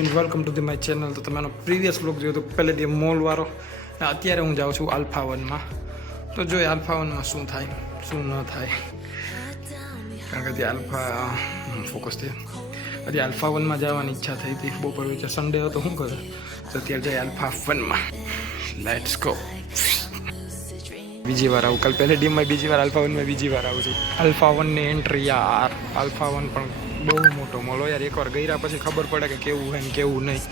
And welcome to the my channel. તો તમે previous blog જોયો તો પહેલે દી મોલવાળો. અત્યારે હું જાઉં છું આલ્ફા વનમાં. તો જોઈએ આલ્ફા વનમાં શું થાય શું ન થાય, કારણ કે ત્યાં આલ્ફા ફોકસ થયા. હજી આલ્ફા વનમાં જવાની ઈચ્છા થઈ હતી. બપોર વચ્ચે સન્ડે હતો, શું કરે તો અત્યારે જઈએ આલ્ફા વનમાં. Let's go. બીજી વાર આવું, કાલ પહેલે ડીમમાં બીજી વાર, આલ્ફા વનમાં બીજી વાર આવું છું. આલ્ફા વનની એન્ટ્રી યાર, આલ્ફા વન પણ બહુ મોટો મોલ યાર. એકવાર ગયા પછી ખબર પડે કે કેવું છે ને કેવું નહીં.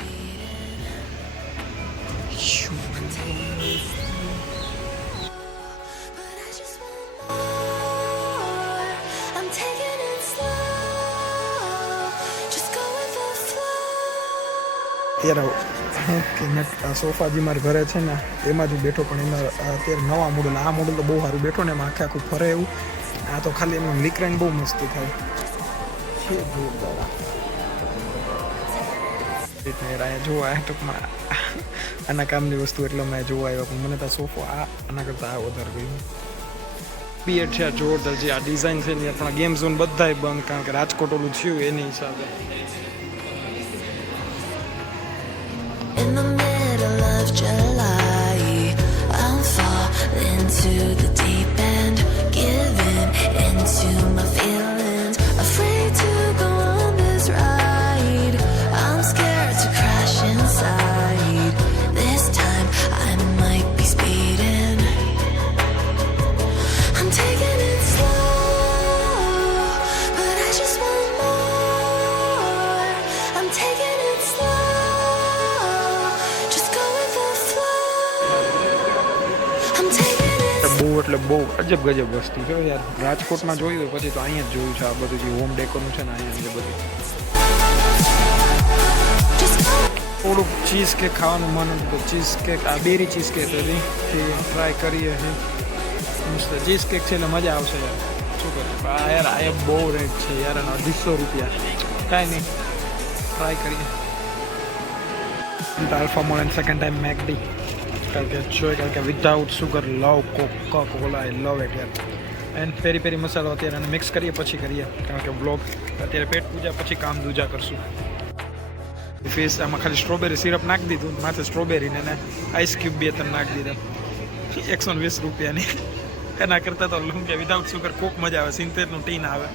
અત્યારે સોફા જે મારા ઘરે છે ને એમાં જ બેઠો, પણ એમાં અત્યારે નવા મોડલ, આ મોડલ તો બહુ સારું બેઠો ને, એમાં આખું ફરે એવું. આ તો ખાલી એમાં લીકરાઈને બહુ મસ્ત થાય છે. અહીંયા જોવા આવ્યા ટૂંકમાં આના કામની વસ્તુ એટલે મેં જોવા આવ્યા, પણ મને તો સોફો આના કરતાં આ વધારે ગયું. બીએડ છે જોરદાર. જે આ ડિઝાઇન છે ને આપણા ગેમ ઝોન બધાય બંધ, કારણ કે રાજકોટ ઓલું થયું એની હિસાબે. In the middle of July, I'll fall into the deep end, giving into my feelings, afraid to go on this ride. I'm scared to crash inside. This time I might be speeding. I'm taking it slow, but I just want more. I'm taking it slow. બહુ એટલે બહુ અજબ ગજબ વસ્તુ છે યાર. રાજકોટમાં જોયું હોય પછી તો અહીંયા જ જોયું છે. આ બધું જે હોમ ડેકોરનું છે ને અહીંયા જે બધું. થોડુંક ચીઝ કેક ખાવાનું મન હતું તો ચીઝ કેક, આ બેરી ચીઝ કેક હતી તે ટ્રાય કરીએ છીએ. મસ્ત ચીઝ કેક છે એટલે મજા આવશે યાર. શું કરે યાર, આ બહુ રેટ છે યાર, અને 250 રૂપિયા. કાંઈ નહીં, ટ્રાય કરીએ. Alpha mall and second time McD. કારણ કે without sugar love Coca Cola, I love it યાર. એન્ડ પેરી પેરી મસાલો અત્યારે અને મિક્સ કરીએ પછી કરીએ, કારણ કે બ્લોગ અત્યારે પેટ પૂજા પછી કામ દૂજા કરશું. ફેસ આમાં ખાલી સ્ટ્રોબેરી સિરપ નાખી દીધું, માથે સ્ટ્રોબેરીને એને આઈસ ક્યુબ 2-3 નાખી દીધા. 120 રૂપિયાની. એના કરતાં તો લઉં કે વિધાઉટ સુગર કોક મજા આવે, 70નું ટીન આવે.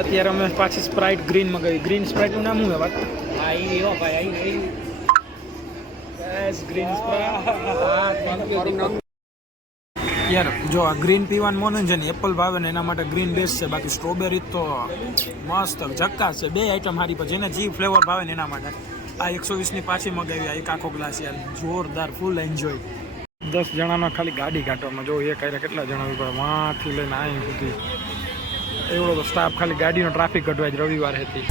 અત્યારે અમે પાછી સ્પ્રાઇટ ગ્રીન મગાવી. ગ્રીન સ્પ્રાઇટનું નામ શું વાત? યાર જો આ ગ્રીન પીવાનું મન છે ને, એપલ ભાવે ને એના માટે ગ્રીન બેસ્ટ છે. બાકી સ્ટ્રોબેરી તો મસ્ત ઝક્કાસ છે. 2 આઈટમ હારી, પછી જેને જે ફ્લેવર ભાવે ને એના માટે. આ 120ની પાછી મગાવી, આ એક આખો ગ્લાસ યાર, જોરદાર, ફૂલ એન્જોય. 10 જણાનો ખાલી ગાડી કાઢવામાં જો એક આયરા કેટલા જણા ઉભા, વાંથી લઈને અહીં સુધી એવડો તો સ્ટાફ ખાલી ગાડીનો ટ્રાફિક કાઢવા જ રવિવાર હતી.